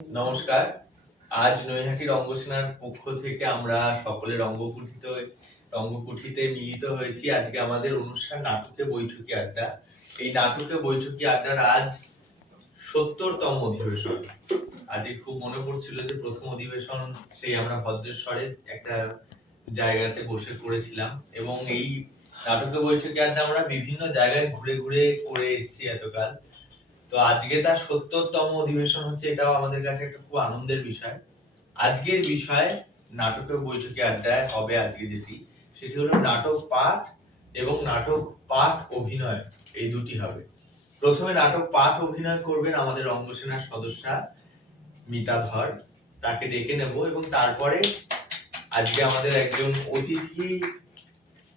নমস্কার। আজ নৈহাটি রঙ্গসেনার পক্ষ থেকে আমরা সকলে রঙ্গকুঠিত রঙ্গকুঠিতে মিলিত হয়েছি। আজকে আমাদের অনুষ্ঠান নাটকে বৈঠকি আড্ডা। এই নাটকে বৈঠকি আড্ডার আজ সত্তরতম অধিবেশন। আজকে খুব মনে পড়ছিল যে প্রথম অধিবেশন সেই আমরা ভদ্রেশ্বরে একটা জায়গাতে বসে করেছিলাম এবং এই নাটকে বৈঠকি আড্ডা আমরা বিভিন্ন জায়গায় ঘুরে ঘুরে করে এসেছি এতকাল। তো আজকে তার সত্তরতম অধিবেশন হচ্ছে, এটাও আমাদের কাছে একটা খুব আনন্দের বিষয়। আজকের বিষয় নাটকের বৈঠকে আড্ডায় হবে আজকে যেটি, সেটি হলো নাটক পাঠ এবং নাটক পাঠ অভিনয়, এই দুটি হবে। প্রথমে নাটক পাঠ অভিনয় করবেন আমাদের রঙ্গসেনার সদস্যা মিতা ধর তাকে ডেকে নেব এবং তারপরে আজকে আমাদের একজন অতিথি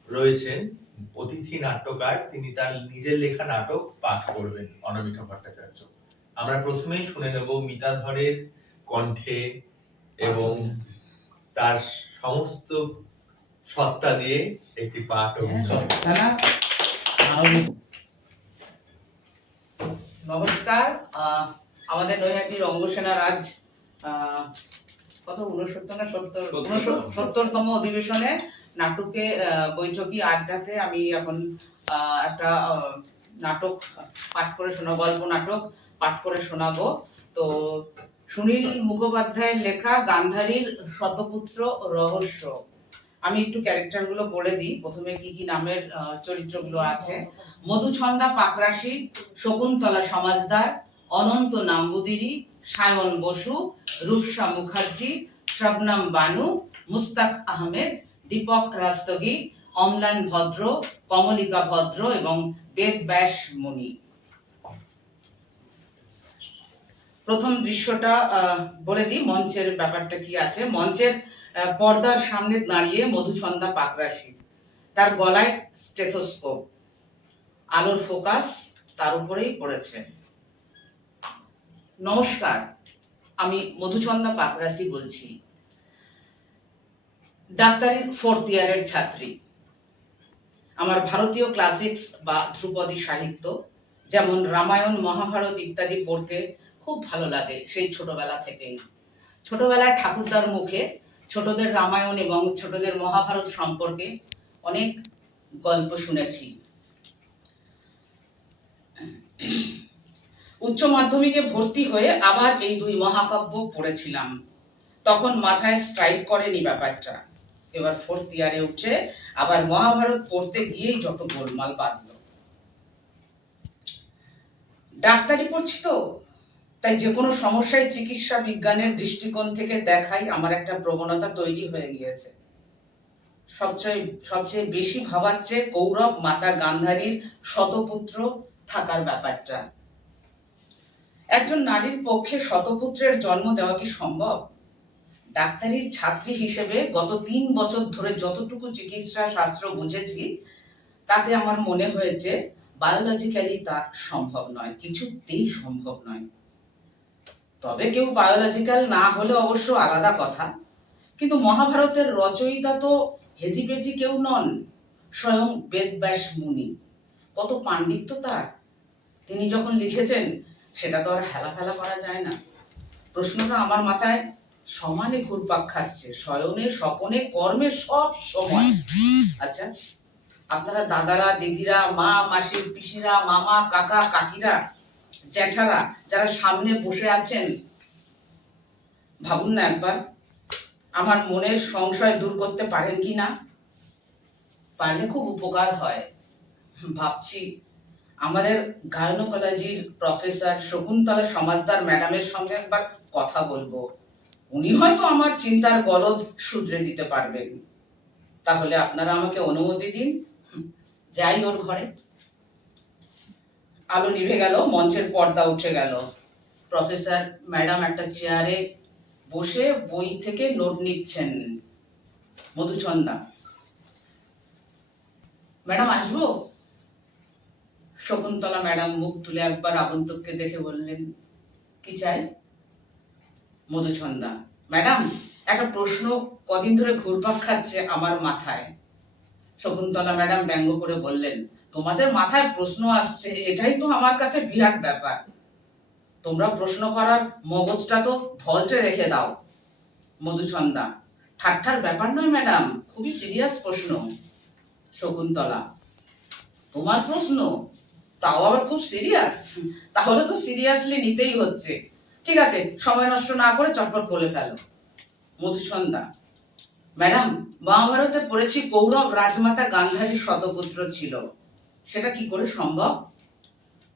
রয়েছেন অতিথি নাট্যকার তিনি তার নিজের লেখা নাটক পাঠ করবেন অনামিকা ভট্টাচার্য। আমরা প্রথমেই শুনে নেব মিতা ধরের কণ্ঠে এবং তার সমস্ত সত্তা দিয়ে একটি পাঠ অভিনয় নমস্কার। আহ, আমাদের নৈহাটি রঙ্গসেনা রাজ আহ, কত? উনসত্তর না সত্তর? সত্তর। সত্তরতম অধিবেশনে নাটকে বৈঠকি আড্ডাতে আমি এখন একটা নাটক, পাঠ করে শোনাবো, গল্প নাটক পাঠ করে শোনাবো। তো সুনীল মুখোপাধ্যায়ের লেখা গান্ধারীর শতপুত্র রহস্য। আমি একটু ক্যারেক্টারগুলো বলে দিই। প্রথমে কি কি নামের চরিত্রগুলো আছে। মধুছন্দা পাকরাশি, শকুন্তলা সমাজদার, অনন্ত নাম্বুদিরি সায়ন বসু, রূপসা মুখার্জি, শবনম বানু, মুস্তাক আহমেদ দীপক রাস্তগি, অমলান ভদ্র, কমলিকা ভদ্র এবং বেদ ব্যাস মুনি। প্রথম দৃশ্যটা বলে দিই, মঞ্চের ব্যাপারটা কি আছে? মঞ্চের পর্দার সামনে দাঁড়িয়ে মধুছন্দা পাকরাশি। তার গলায় স্টেথোস্কোপ। আলোর ফোকাস তার উপরেই পড়েছে। নমস্কার, আমি মধুচন্দা পাকরাশি বলছি। ডাক্তারির ফোর্থ ইয়ারের ছাত্রী। আমার ভারতীয় ক্লাসিক্স বা ধ্রুপদী সাহিত্য, যেমন রামায়ণ, মহাভারত ইত্যাদি পড়তে খুব ভালো লাগে সেই ছোটবেলা থেকেই। ছোটবেলায় ঠাকুরদার মুখে ছোটদের রামায়ণ এবং ছোটদের মহাভারত সম্পর্কে অনেক গল্প শুনেছি। উচ্চ মাধ্যমিকে ভর্তি হয়ে আবার এই দুই মহাকাব্য পড়েছিলাম। তখন মাথায় স্ট্রাইক করেনি ব্যাপারটা। এবার ফোর্থ ইয়ারে উঠছে আবার মহাভারত পড়তে গিয়েই যত গোলমাল বাঁধলো। ডাক্তারি পড়ছি তো, তাই যে কোনো সমস্যায় চিকিৎসা বিজ্ঞানের দৃষ্টিকোণ থেকে দেখাই আমার একটা প্রবণতা তৈরি হয়ে গিয়েছে। সবচেয়ে সবচেয়ে বেশি ভাবাচ্ছে কৌরব মাতা গান্ধারীর শতপুত্র থাকার ব্যাপারটা। একজন নারীর পক্ষে শতপুত্রের জন্ম দেওয়া কি সম্ভব? ডাক্তারির ছাত্রী হিসেবে গত তিন বছর ধরে যতটুকু চিকিৎসা শাস্ত্র বুঝেছি, তাতে আমার মনে হয়েছে বায়োলজিক্যালি তা সম্ভব নয়, কিছুতেই সম্ভব নয়। তবে কেউ বায়োলজিক্যাল না হলে অবশ্য আলাদা কথা, কিন্তু মহাভারতের রচয়িতা তো হেজিপেজি কেউ নন, স্বয়ং বেদব্যাস মুনি। কত পাণ্ডিত্য তার। তিনি যখন লিখেছেন, সেটা তো আর হেলা ফেলা করা যায় না। প্রশ্নটা আমার মাথায় সমানে ঘুরপাক খাচ্ছে, শয়নে, স্বপনে, কর্মে সব সময়। আচ্ছা আপনারা দাদারা, দিদিরা, মা, মাসি, পিসিরা, মামা, কাকা, কাকিরা, জ্যাঠারা, যারা সামনে বসে আছেন, ভাবুন না একবার, আমার মনের সংশয় দূর করতে পারেন কি না? পারলে খুব উপকার হয়। ভাবছি, আমাদের গায়নোকোলজির প্রফেসর শকুন্তলা সমাজদার ম্যাডামের সঙ্গে একবার কথা বলব। উনি হয়তো আমার চিন্তার গলদ শুধরে দিতে পারবেন। তাহলে আপনারা আমাকে অনুমতি দিন। যাই ওর ঘরে। আলো নিভে গেল, মঞ্চের পর্দা উঠে গেল। প্রফেসর, ম্যাডাম একটা চেয়ারে বসে বই থেকে নোট নিচ্ছেন। মধুচন্দা। ম্যাডাম, আসব? শকুন্তলা ম্যাডাম মুখ তুলে একবার আগন্তুককে দেখে বললেন, কি চাই? মধুচন্দা। ম্যাডাম, একটা প্রশ্ন কদিন ধরে ঘুরপাক খাচ্ছে আমার মাথায়। শকুন্তলা ম্যাডাম ব্যঙ্গ করে বললেন, তোমাদের মাথায় প্রশ্ন আসছে, এটাই তো আমার কাছে বিরাট ব্যাপার। তোমরা প্রশ্ন করার মগজটা তো ভল্টে রেখে দাও। মধুচন্দা, ঠাট্টার ব্যাপার নয় ম্যাডাম, খুবই সিরিয়াস প্রশ্ন। শকুন্তলা, তোমার প্রশ্ন? তাও আবার খুব সিরিয়াস? তাহলে তো সিরিয়াসলি নিতেই হচ্ছে। ঠিক আছে, সময় নষ্ট না করে চটপট বলে ফেলো। মধুচন্দা ম্যাডাম, মহাভারতে পড়েছি কৌরব রাজমাতা গান্ধারীর শতপুত্র ছিল। সেটা কি করে সম্ভব?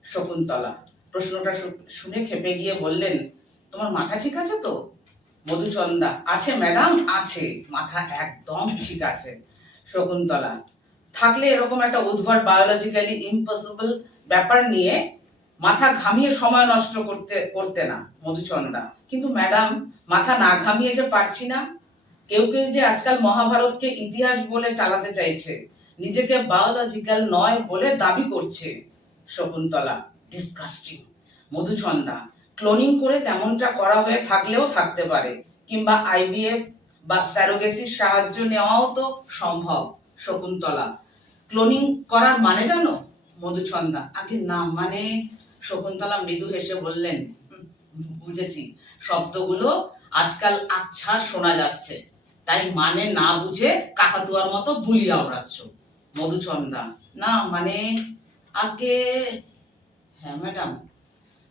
শকুন্তলা, প্রশ্নটা শুনে খেপে গিয়ে বললেন, তোমার মাথা ঠিক আছে তো? মধুচন্দা, আছে ম্যাডাম, আছে, মাথা একদম ঠিক আছে। শকুন্তলা, থাকলে এরকম একটা উদ্ভট বায়োলজিক্যালি ইম্পসিবল ব্যাপার নিয়ে মাথা ঘামিয়ে সময় নষ্ট করতে করতে না মধুচন্দা কিন্তু ম্যাডাম, মাথা না ঘামিয়ে যে পারছি না? কেউ কেউ যে আজকাল মহাভারতকে ইতিহাস বলে চালাতে চাইছে, নিজেকে বায়োলজিক্যাল নয় বলে দাবি করছে, শকুন্তলা। ডিসকাস্টিং মধুচন্দা ক্লোনিং করে তেমনটা করা হয়ে থাকলেও থাকতে পারে, কিংবা আইভিএফ বা স্যারোগেসির সাহায্য নেওয়াও তো সম্ভব, শকুন্তলা। ক্লোনিং করার মানে জানো মধুচন্দা আগে না মানে শকুন্তলা মৃদু হেসে বললেন বুঝেছি। শব্দগুলো আজকাল আচ্ছা শোনা যাচ্ছে। তাই মানে না বুঝে কাকাতুয়ার মতো বুলি আওড়াচ্ছ। মধুচন্দা, না মানে আগে হ্যাঁ ম্যাডাম।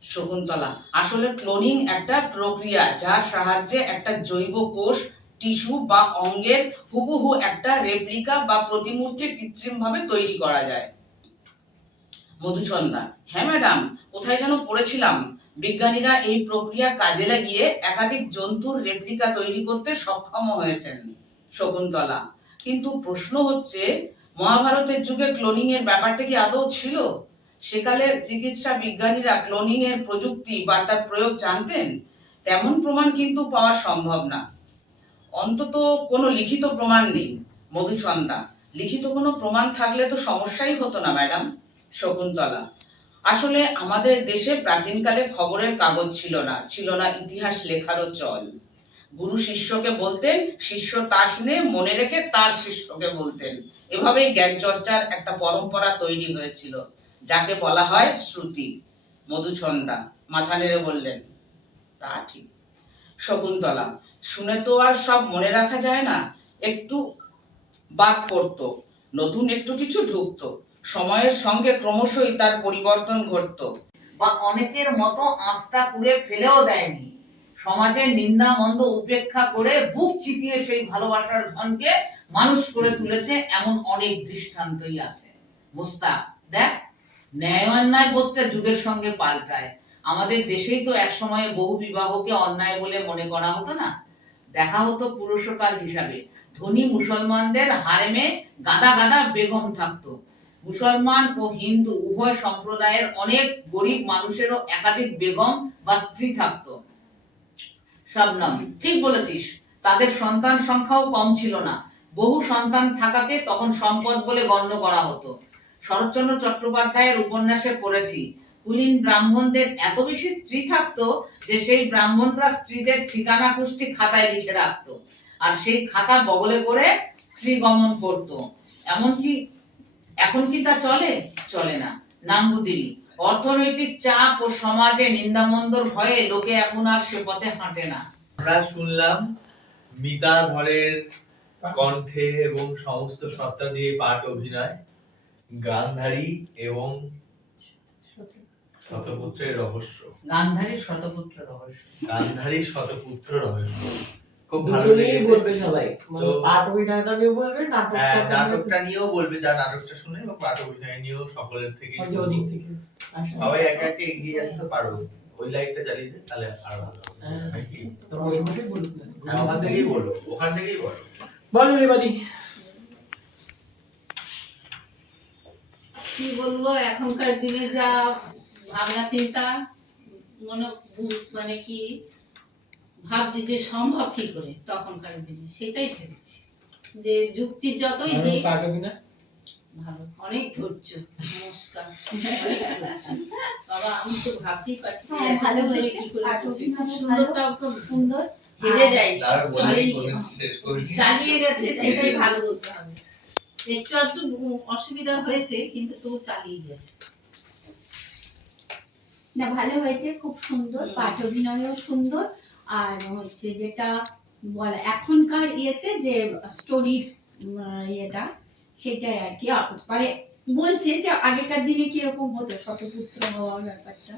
শকুন্তলা, আসলে ক্লোনিং একটা প্রক্রিয়া যার সাহায্যে একটা জৈব কোষ, টিস্যু বা অঙ্গের হুবহু একটা রেপ্লিকা বা প্রতিমূর্তি কৃত্রিমভাবে তৈরি করা যায়। মধুচন্দা হ্যাঁ ম্যাডাম, কোথায় যেন পড়েছিলাম। বিজ্ঞানীরা এই প্রক্রিয়া কাজে লাগিয়ে একাধিক জন্তুর রেপ্লিকা তৈরি করতে সক্ষম হয়েছেন, শকুন্তলা। কিন্তু প্রশ্ন হচ্ছে, মহাভারতের যুগে ক্লোনিং এর ব্যাপারটা কি আদৌ ছিল? সেকালের চিকিৎসা বিজ্ঞানীরা ক্লোনিং এর প্রযুক্তি বা তার প্রয়োগ জানতেন? তেমন প্রমাণ কিন্তু পাওয়া সম্ভব না। অন্তত কোনো লিখিত প্রমাণ নেই মধুচন্দা লিখিত কোনো প্রমাণ থাকলে তো সমস্যাই হতো না, ম্যাডাম। শকুন্তলা। আসলে আমাদের দেশে প্রাচীনকালে খবরের কাগজ ছিল না ছিল না ইতিহাস লেখারও চল। গুরু শিষ্যকে বলতেন, শিষ্য তা শুনে মনে রেখে তার শিষ্যকে বলতেন। এভাবেই জ্ঞান চর্চার একটা পরম্পরা তৈরি হয়েছিল, যাকে বলা হয় শ্রুতি। মধুছন্দা মাথা নেড়ে বললেন, তা ঠিক। শকুন্তলা, শুনে তো আর সব মনে রাখা যায় না। একটু বাদ পড়তো, নতুন একটু কিছু ঢুকতো। সময়ের সঙ্গে ক্রমশই তার পরিবর্তন ঘটতো। বা অনেকের মতো আস্থা করে ফেলেও দেয়নি। সমাজের নিন্দা, মন্দ উপেক্ষা করে বুক চিতিয়ে সেই ভালোবাসার ধনকে মানুষ করে তুলেছে এমন অনেক দৃষ্টান্তই আছে। মুস্তাক, দেখ, ন্যায় অন্যায় বোধটা যুগের সঙ্গে পাল্টায়। আমাদের দেশেই তো এক সময়ে বহু বিবাহকে অন্যায় বলে মনে করা হতো না। দেখা হতো পুরস্কার হিসাবে। ধনী মুসলমানদের হারেমে গাদা গাদা বেগম থাকতো। মুসলমান ও হিন্দু উভয় সম্প্রদায়ের অনেক গরিব মানুষেরও একাধিক বেগম বা স্ত্রী থাকতো। শবনম ঠিক বলেছিস। তাদের সন্তান সংখ্যাও কম ছিল না। বহু সন্তান থাকাতে তখন সম্পদ বলে গণ্য করা হতো। শরৎচন্দ্র চট্টোপাধ্যায়ের উপন্যাসে পড়েছি, কুলীন ব্রাহ্মণদের এত বেশি স্ত্রী থাকতো যে সেই ব্রাহ্মণরা স্ত্রীদের ঠিকানা কুষ্টি খাতায় লিখে রাখতো। আর সেই খাতা বগলে করে স্ত্রী গমন করতো। এমনকি এখন কি তা চলে? চলে না। নাঙ্গুদিরি অর্থনৈতিক চাপ ও সমাজে নিন্দামন্দর ভয়ে লোকে এখন আর সে পথে হাঁটে না। আমরা শুনলাম মিতা ধরের কণ্ঠে এবং সমস্ত সত্তা দিয়ে পাঠ অভিনয় গান্ধারী এবং শতপুত্রের রহস্য। গান্ধারীর শতপুত্র রহস্য। গান্ধারীর শতপুত্র রহস্য। খুব ভালো লেগেছে বলবে সবাই মানে পাঠ অভিনয়টা নিয়ে বলবে নাটকটা হ্যাঁ নাটকটা নিয়েও বলবে যা নাটকটা শুনে বা পাঠ অভিনয় নিয়েও সকলের থেকে ওই যে ওদিক থেকে আসা। সবাই একা একা এগিয়ে আসতে পারো ওই লাইটটা জ্বালিয়ে দে তাহলে আরও ভালো হ্যাঁ। নাকি? তো ওই ভাবেই বলুক না। হ্যাঁ ওখান থেকেই বলো ওখান থেকেই বলো বলো রেবাদি কি বলব এখনকার দিনে যা ভাবনা চিন্তা মনে মানে কি ভাবছি যে সম্ভব কি করে তখনকার দিনে? সেটাই ভেবেছি। যে যুক্তি যতই অভিনয়? ভালো। অনেক ধৈর্য। নমস্কার। বাবা আমি তো ভাবতেই পারছি হ্যাঁ, ভালো করে কি করে খুব ভালো। সুন্দরটাও খুব সুন্দর। যায়নি চালিয়ে কোনে শেষ করে দিয়েছে। চালিয়ে গেছে সেটাই ভালো বলতে হবে। একটু একটু অসুবিধা হয়েছে কিন্তু তবু চালিয়ে গেছে। না ভালো হয়েছে খুব সুন্দর। পাঠ অভিনয়ও সুন্দর। আর হচ্ছে যেটা বলা এখনকার ইয়েতে যে স্টোরির ইয়েটা সেটাই আর কি মানে বলছে যে আগেকার দিনে কীরকম হতো শতপুত্র হওয়ার ব্যাপারটা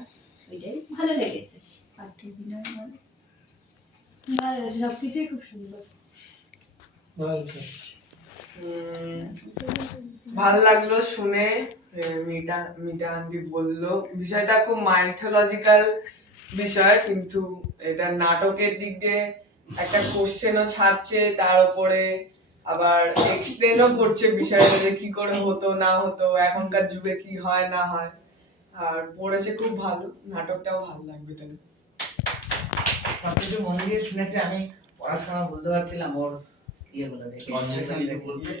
ওইটাই ভালো লেগেছে। পাঠ অভিনয় ভালো সবকিছুই খুব সুন্দর। ভালো ভালো লাগল শুনে মিতা মিতা আন্টি বলল। বিষয়টা খুব মাইথোলজিক্যাল বিষয় কিন্তু এটা নাটকের দিক দিয়ে একটা কোশ্চেনও ছাড়ছে তার উপরে আবার এক্সপ্লেনও করছে বিষয়টা যে কি করে হতো না হতো এখনকার যুগে কি হয় না হয়। আর পড়েছে খুব ভালো নাটকটাও ভালো লাগবে তাহলে। সবকিছু মন দিয়ে শুনেছে আমি পড়াশোনা বলতে পারছিলাম ওর ইয়েগুলো দেখে। অঞ্জনদা কিছু বলবে।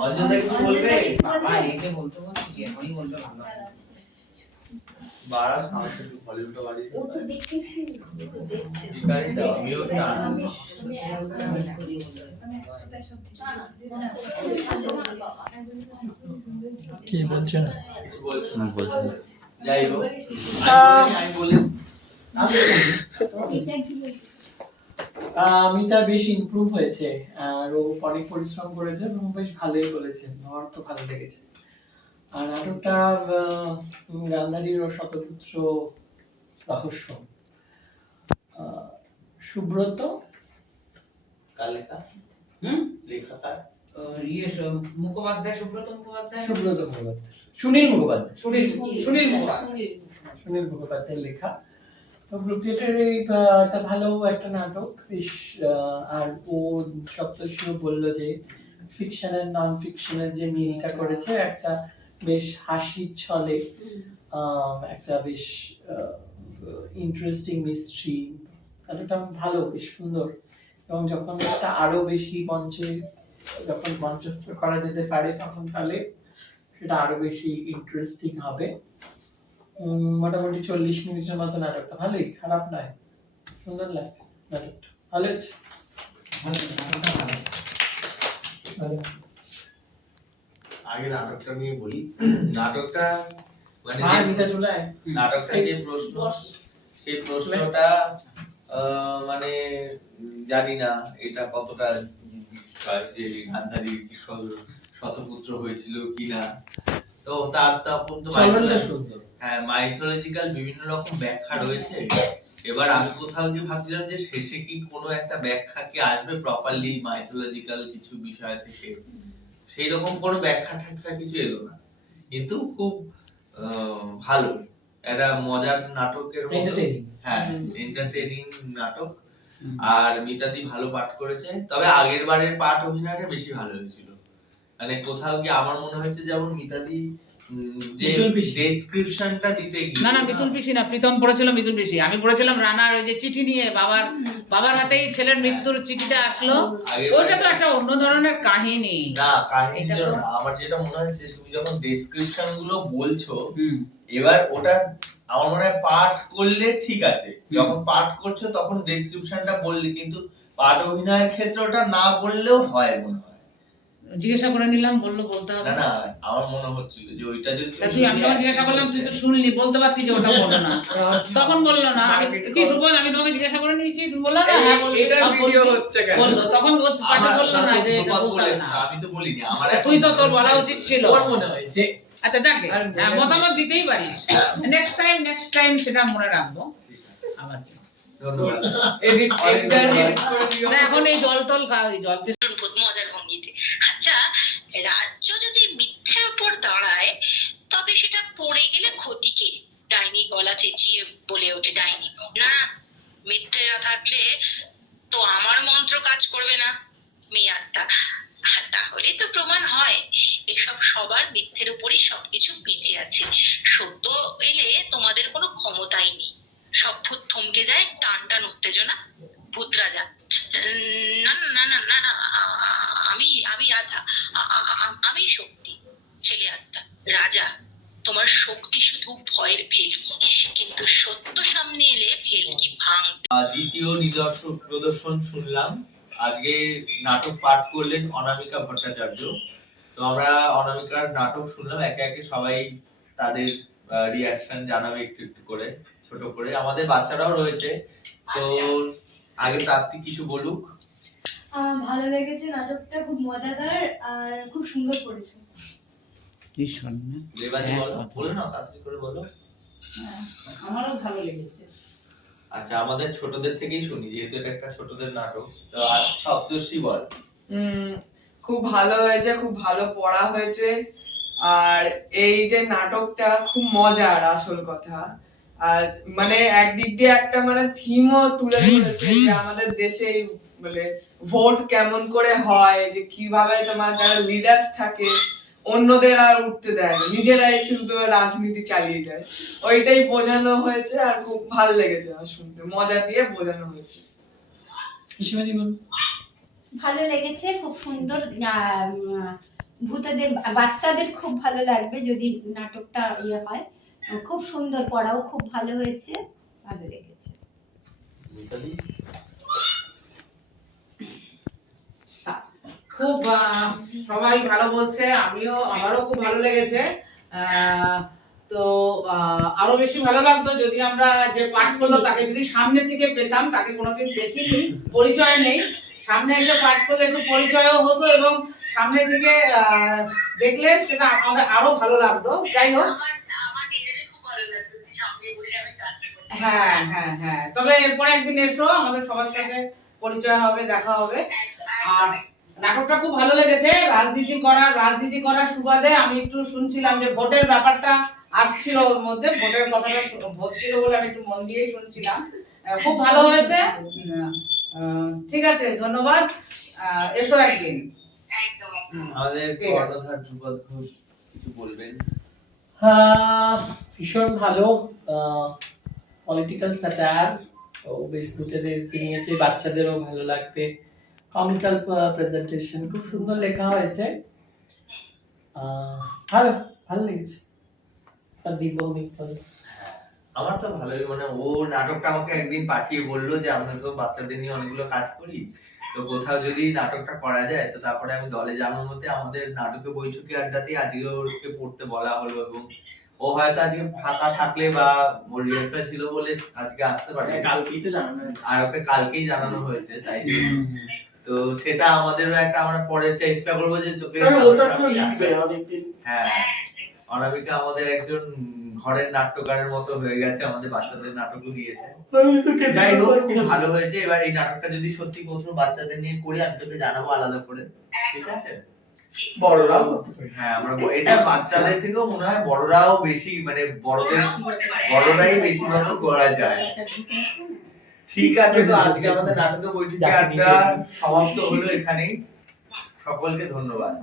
অঞ্জনদা কিছু বলবে? বাবা এইকে বলতে বলতে কি এখনই বলতে ভালো বাড়া সাউন্ড একটু ভলিউমটা বাড়িয়ে ও তো দেখেছি। স্পিকারে দাও আমিও না আমি আমি আমি একটা শব্দ কি বলছে না? কিছু না বলছে যাই হোক আমি বলি-? আহ, মিতা বেশ ইমপ্রুভ হয়েছে। আর ও অনেক পরিশ্রম করেছে এবং বেশ ভালোই বলেছে। আমার তো ভালো লেগেছে। আর নাটকটা গান্ধারীর ও শতপুত্র রহস্য। আহ, সুব্রত হুম? ইয়ে মুখোপাধ্যায় সুব্রত মুখোপাধ্যায়? সুব্রত মুখোপাধ্যায়। সুনীল মুখোপাধ্যায়। সুনীল সুনীল মুখোপাধ্যায়। সুনীল মুখোপাধ্যায়ের লেখা। তো গ্রুপ থিয়েটারের একটা ভালো একটা নাটক বেশ আর ও সপ্তর্ষিও বলল যে ফিকশন আর নন ফিকশনের যে মিলটা করেছে একটা বেশ হাসির ছলে একটা বেশ ইন্টারেস্টিং মিস্ট্রি নাটকটা ভালো বেশ সুন্দর। এবং যখন একটা আরও বেশি মঞ্চে যখন মঞ্চস্থ করা যেতে পারে তখন তাহলে সেটা আরও বেশি ইন্টারেস্টিং হবে। মোটামুটি চল্লিশ মিনিটের মতো নাটকটা ভালোই? খারাপ নয়। সুন্দর লাগে নাটকটা। ভালো ভালো। ভালো। আগে নাটকটা নিয়ে বলি। নাটকটা মানে। নাটকটা যে প্রশ্ন সেই প্রশ্নটা মানে জানি না এটা কতটা যে শতপুত্র হয়েছিল কিনা। তো তার তখন তো সুন্দর। হ্যাঁ মাইথোলজিক্যাল বিভিন্ন রকম ব্যাখ্যা রয়েছে। এবার আমি কোথাও গিয়ে ভাবছিলাম যে শেষে কি কোনো একটা ব্যাখ্যা কি আসবে প্রপারলি মাইথোলজিক্যাল কিছু বিষয় থেকে? সেই রকম কোনো ব্যাখ্যা ঠ্যাখ্যা কিছু এলো না। কিন্তু খুব ভালো। একটা মজার নাটকের মতো। হ্যাঁ এন্টারটেইনিং নাটক। আর মিতাদি ভালো পাঠ করেছে। তবে আগের বারের পাঠ অভিনয়টা বেশি ভালো হয়েছিল। মানে কোথাও গিয়ে আমার মনে হয়েছে যেমন মিতাদি যে ডেসক্রিপশনটা দিতে গিয়ে না না মিতুল পিসি না প্রীতম পড়েছিল মিতুল পিসি। আমি পড়েছিলাম রানার ওই যে চিঠি নিয়ে বাবার বাবার হাতেই ছেলের মৃত্যুর চিঠিটা আসলো। ওটা তো একটা অন্য ধরনের কাহিনী। না কাহিনী আমার যেটা মনে হচ্ছে তুমি যখন ডেসক্রিপশনগুলো বলছো এবার ওটা আমার মনে হয় পাঠ করলে ঠিক আছে। যখন পাঠ করছ তখন ডেসক্রিপশনটা বললে কিন্তু পাঠ অভিনয়ের ক্ষেত্রে ওটা না বললেও হয় মনে হয়। জিজ্ঞাসা করে নিলাম বলল বলতে হবে। না না আমার মনে হচ্ছিল যে ওইটা যদি তা তুই আমি তোমাকে জিজ্ঞাসা করলাম তুই তো শুনলি বলতে পারতি যে ওটা বলো না। তখন বলল না আমি কি সুবল আমি তোমাকে জিজ্ঞাসা করে নিয়েছি তুমি বলল না হ্যাঁ বলল এটা ভিডিও হচ্ছে কেন? বলল তখন ও পাঠে আমার- বলল না যে এটা বলতে হবে না আমি তো বলিনি আমার তুই তো তোর বলা উচিত ছিল। ওর মনে হয়েছে আচ্ছা যাকে হ্যাঁ, মতামত দিতেই পারিস। নেক্সট টাইম নেক্সট টাইম সেটা মনে রাখব। আবার ধন্যবাদ। এডিট এডিট করে দিও। না এখন এই জল টল জল অদ্ভুত মজার ভঙ্গিতে আচ্ছা রাজ্য যদি মিথ্যের উপর দাঁড়ায় তবে সেটা পড়ে গেলে ক্ষতি কি? ডাইনি গলা চেঁচিয়ে বলে ওঠে ডাইনি না মিথ্যে না থাকলে তো আমার মন্ত্র কাজ করবে না মেয়ারটা তাহলে তো প্রমাণ হয় এসব সবার মিথ্যের উপরই সবকিছু বেঁচে আছে। সত্য এলে তোমাদের কোনো ক্ষমতাই নেই। সব ভূত থমকে যায় টান টান উত্তেজনা ভূত রাজা উম, না না না না না আমি রাজা আমি শক্তি ছেলে আত্মা। রাজা তোমার শক্তি শুধু ভয়ের ভেলকি কিন্তু সত্য সামনে এলে ভেলকি ভাঙ দ্বিতীয় নিদর্শন প্রদর্শন শুনলাম। আজকে নাটক পাঠ করলেন অনামিকা ভট্টাচার্য। তো আমরা অনামিকার নাটক শুনলাম একে একে সবাই তাদের রিয়াকশন জানাবে একটু একটু করে ছোট করে। আমাদের বাচ্চারাও রয়েছে। তো আগে প্রাপ্তি কিছু বলুক। ভালো লেগেছে নাটকটা খুব মজাদার আর খুব সুন্দর করেছে। দেবাজি বলো বলো না করে বলো। হ্যাঁ, আমারও ভালো লেগেছে। আচ্ছা আমাদের ছোটদের থেকেই শুনি যেহেতু এটা একটা ছোটদের নাটক তো আর সপ্তর্ষি বল। খুব ভালো হয়েছে খুব ভালো পড়া হয়েছে। আর এই যে নাটকটা খুব মজার আসল কথা। আর মানে একদিক দিয়ে একটা মানে থিমও তুলে ধরেছে যে আমাদের দেশে মানে ভোট কেমন করে হয় যে কীভাবে তোমার যারা লিডার্স থাকে অন্যদের আর উঠতে দেয় না নিজেরাই শুধু রাজনীতি চালিয়ে যায়। ওইটাই বোঝানো হয়েছে আর খুব ভালো লেগেছে আমার শুনতে মজা দিয়ে বোঝানো হয়েছে। ভালো লেগেছে খুব সুন্দর ভূতেদের বাচ্চাদের খুব ভালো লাগবে যদি নাটকটা ইয়ে হয়। খুব সুন্দর পড়াও খুব ভালো হয়েছে ভালো লেগেছে মিতালি? খুব সবাই ভালো বলছে, আমিও, আমারও খুব ভালো লেগেছে। তো আরও বেশি ভালো লাগতো যদি আমরা যে পাঠ করল তাকে যদি সামনে থেকে পেতাম, তাকে কোনোদিন দেখিনি, পরিচয় নেই। সামনে এসে পাঠ করলে একটু পরিচয়ও হতো এবং সামনে থেকে দেখলে সেটা আমাদের আরও ভালো লাগতো। যাই হোক। হ্যাঁ হ্যাঁ হ্যাঁ। তবে এরপরে একদিন এসো, আমাদের সবার সাথে পরিচয় হবে, দেখা হবে। আর নাটকটা খুব ভালো লেগেছে। রাজনীতি করার রাজনীতি করার সুবাদে আমি একটু শুনছিলাম যে ভোটের ব্যাপারটা আসছিল ওর মধ্যে ভোটের কথাটা হচ্ছিল বলে আমি একটু মন দিয়েই শুনছিলাম। খুব ভালো হয়েছে। আহ, ঠিক আছে ধন্যবাদ। এসো একদিন। আমাদের কর্ণধার ঘোষ কিছু বলবেন। আহ, ভীষণ ভালো। পলিটিক্যাল স্যাটার ও বেশ ভূতেদেরকে নিয়েছে বাচ্চাদেরও ভালো লাগবে। কমিক্যাল প্রেজেন্টেশন খুব সুন্দর লেখা হয়েছে। ভালো ভালো লেগেছে। ভৌমিক বলো। আমার তো ভালোই মানে ও নাটকটা আমাকে একদিন পাঠিয়ে বলল যে আমরা তো বাচ্চাদের নিয়ে অনেকগুলো কাজ করি। তো কোথাও যদি নাটকটা করা যায় তো তারপরে আমি দলে জানার মধ্যে আমাদের নাটকে বৈঠকে আড্ডাতে আজকে ওকে পড়তে বলা হলো এবং ও হয়তো আজকে ফাঁকা থাকলে বা ওর রিহার্সাল ছিল বলে আজকে আসতে পারে কালকেই তো জানানো আর ওকে কালকেই জানানো হয়েছে তাই। তো সেটা আমাদেরও একটা আমরা পরের চেষ্টা করব যে চোখে অনেকদিন। হ্যাঁ অনামিকা আমাদের একজন ঘরের নাট্যকারের মতো হয়ে গেছে আমাদের বাচ্চাদের নাটকও দিয়েছে। যাই হোক খুব ভালো হয়েছে। এবার এই নাটকটা যদি সত্যি কোথাও বাচ্চাদের নিয়ে করি আমি তোকে জানাব আলাদা করে। ঠিক আছে? বড়রা হ্যাঁ আমরা এটা বাচ্চাদের থেকেও মনে হয় বড়রাও বেশি মানে বড়দের বড়রাই বেশি মতো করা যায়। ঠিক আছে তো আজকে আমাদের নাটকের বইটি আড্ডা সমাপ্ত হলো এখানেই। সকলকে ধন্যবাদ।